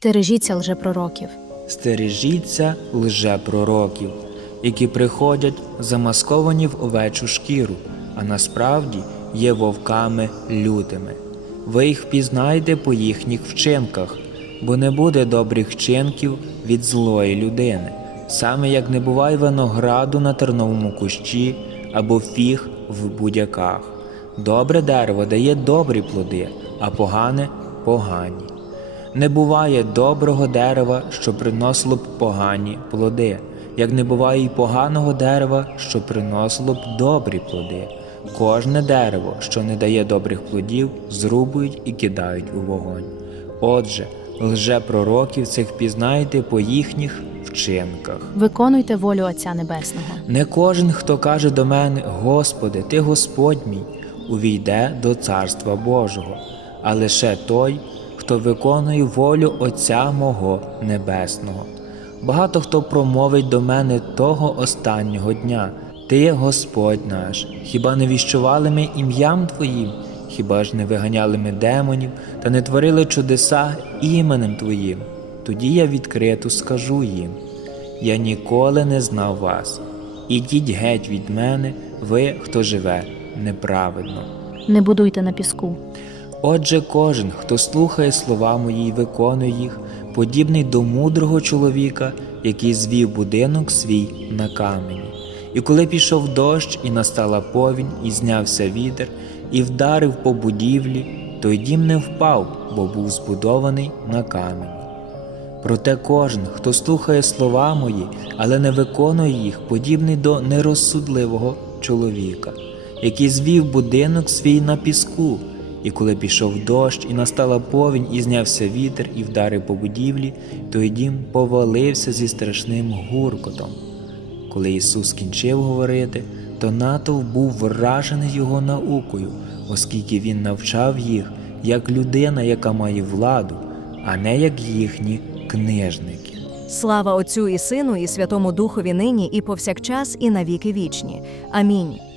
Стережіться лжепророків. Стережіться лжепророків, які приходять замасковані в овечу шкіру, а насправді є вовками лютими. Ви їх впізнаєте по їхніх вчинках, бо не буде добрих вчинків від злої людини, саме як не буває винограду на терновому кущі або фіг в будяках. Добре дерево дає добрі плоди, а погане погані. Не буває доброго дерева, що приносило б погані плоди, як не буває й поганого дерева, що приносило б добрі плоди. Кожне дерево, що не дає добрих плодів, зрубують і кидають у вогонь. Отже, лжепророків цих пізнаєте по їхніх вчинках. Виконуйте волю Отця Небесного. Не кожен, хто каже до мене, Господи, Ти Господь мій, увійде до Царства Божого, а лише той, хто виконує волю Отця мого Небесного. Багато хто промовить до мене того останнього дня. Ти Господь наш, хіба не віщували ми ім'ям Твоїм, хіба ж не виганяли ми демонів та не творили чудеса іменем Твоїм? Тоді я відкрито скажу їм. Я ніколи не знав вас. Ідіть геть від мене, ви, хто живе неправедно. Не будуйте на піску. Отже, кожен, хто слухає слова мої і виконує їх, подібний до мудрого чоловіка, який звів будинок свій на камені. І коли пішов дощ, і настала повінь, і знявся вітер, і вдарив по будівлі, той дім не впав, бо був збудований на камені. Проте кожен, хто слухає слова мої, але не виконує їх, подібний до нерозсудливого чоловіка, який звів будинок свій на піску, і коли пішов дощ, і настала повінь, і знявся вітер, і вдарив по будівлі, той дім повалився зі страшним гуркотом. Коли Ісус кінчив говорити, то натовп був вражений його наукою, оскільки він навчав їх як людина, яка має владу, а не як їхні книжники. Слава Отцю і Сину, і Святому Духові нині, і повсякчас, і навіки вічні. Амінь.